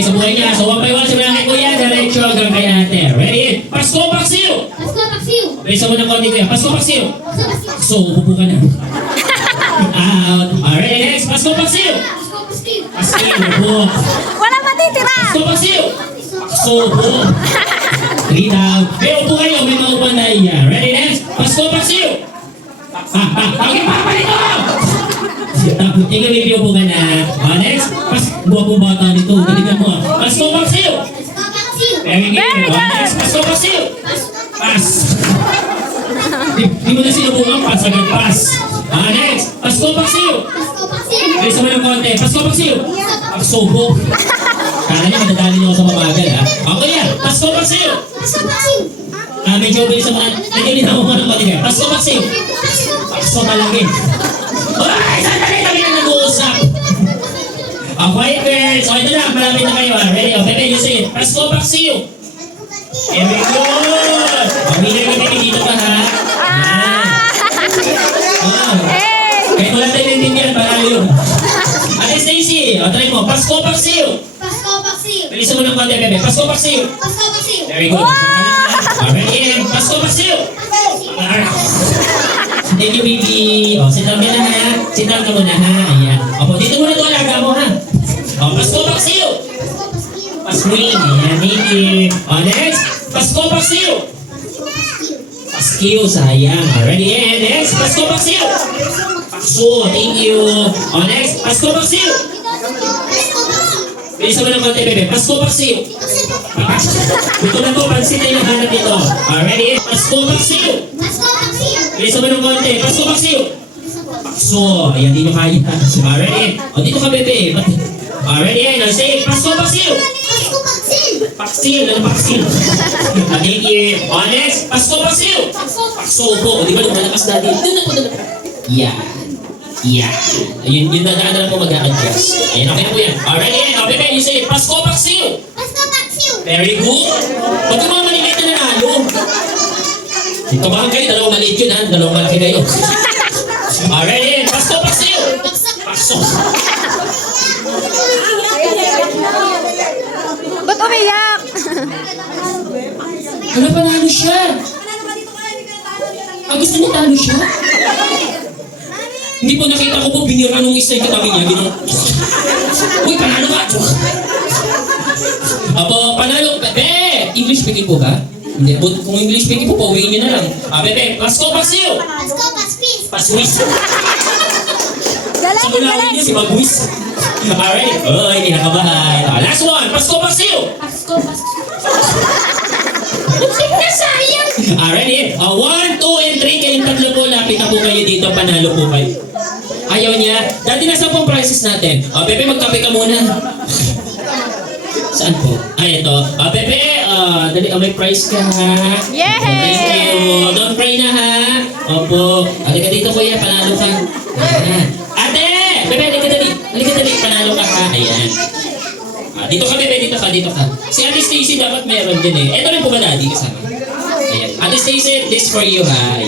Okay, sa buhay niya. So, 1 by 1 sa kay Kuya, diretso hanggang kay ate. Ready? Pasko, paksiw! Pasko, paksiw! Bisa mo ng konti Kuya. Pasko, paksiw! Pasko, paksiw! So, upo ka na. Out. Alright, next. Pasko, paksiw! Pasko, paksiw! Paksiw, upo. Wala matitira! Pasko, paksiw! Pasko, upo. 3 down. May upo kayo. May maupan na iya. Ready, next. Pasko, paksiw! Okay, papalit mo! Tapos, ikaw may upo ka na. Next. Buwapong bata nito. Galingan mo. Pasko, paksiw! Pasko, paksiw! Very good. Very good. Next. Pasko, paksiw! Pasko, Pass. Di mo na sinubukan, pass agad pass. Next. Pasko, paksiw! Pasko, paksiw! Bilis mo ng konti. Pasko, paksiw! Paksobo. Kala niya madadali niyo ako sa mabagal, ha? Okay yan. Pasko, paksiw! Pasko, paksiw! Medyo bilis sa mga... Nagigilin ako ng konti. Pasko, paksiw! Pakso malaki. Ay! Sandali kami na nag-uusap! Quiet girls! O, ito na. Malapit na kayo, ha? Ready? O, Pepe, you say it. Pasko, paksiw! Very good! O, winner ka Pepe. Dito ka, ha? Kahit wala tayo nindihan, parang yun. Ate Stacy, o try mo. Pasko, paksiw! Pasko, paksiw! Bilisan mo ng konti, Pepe. Pasko, paksiw! Pasko, paksiw! Very good. Alright, Pasko, paksiw! Thank you, baby. O, sit down ka na, ha? Sit down ka muna, ha? Ayan. Opo, dito muna ito alaga mo, ha? O, Pasko, paksiw! Pasko, paksiw! Pasquin. Ayan, thank you. O, next. Pasko, paksiw! Paskiw, sayang. Already, and next. Pasko, paksiw! Pakso, thank you. O, next. Pasko, paksiw! Bilisan mo ng konti, bebe. Pasko, paksiw! Ito na to, pansin na yung hanap dito. Already, Pasko, paksiw! Pasko, paksiw! Bilisan mo ng konti. Pasko, paksiw! Pakso, ayan, di nyo kaya. Already, o dito ka, bebe. Already, and say, Pasko, paksiw! Pasko, paksiw! Paksil, ano paksil? Thank you. O, next. Pasko, paksiw! Pasko, Pakso po. O, di ba nung malakas na din? Doon ako, doon. Yan. Yan. Yun na lang po mag-a-adjust. Ayan, okay na po yan. Alright, yan. O, bebe, you say, Pasko, paksiw! Pasko, paksiw! Very good. Pag yung mga maliit na nanalo. Tumahan kayo, dalawang maliit yun, ha? Dalawang malaki kayo. Alright, yan. Pasko, paksiw! Pakso. Ba't umiyak? Ano, panalo siya? Gusto niya talo siya? Hindi po nakita ko po, binira nung isa yung katabi niya. Uy, panalo ka! Apo, panalo. English speaking po ba? Hindi. Kung English speaking po, pauwiin niyo na lang. Bebe, Pasko, paksiw! Pasko, paspis! Paswis! Sa Galing, mulawin galing! niya, si Magwis. Alright. Uy, hindi nakabahay. Last one, Pasko, paksiw! Pasko, paksiw! Sayang! Alright, 1, 2, and 3. Kayong tatlo po, lapit na po kayo dito. Panalo po kayo. Ayaw niya. Dati nasa pong prices natin. Pepe, magkape ka muna. Saan po? Ito. Pepe, dali, may price ka ha. Yay! Thank you. Don't cry na ha. Opo. Halika dito kuya, panalo ka. Ayan. Ate! Pepe, halika dali. Halika dali, panalo ka ha. Ayan. Dito ka, Pepe, dito ka, dito ka. Si Ate Stacy dapat meron din eh. Ito rin po ba daddy kasama? Ayan. Ate Stacy, this for you ha.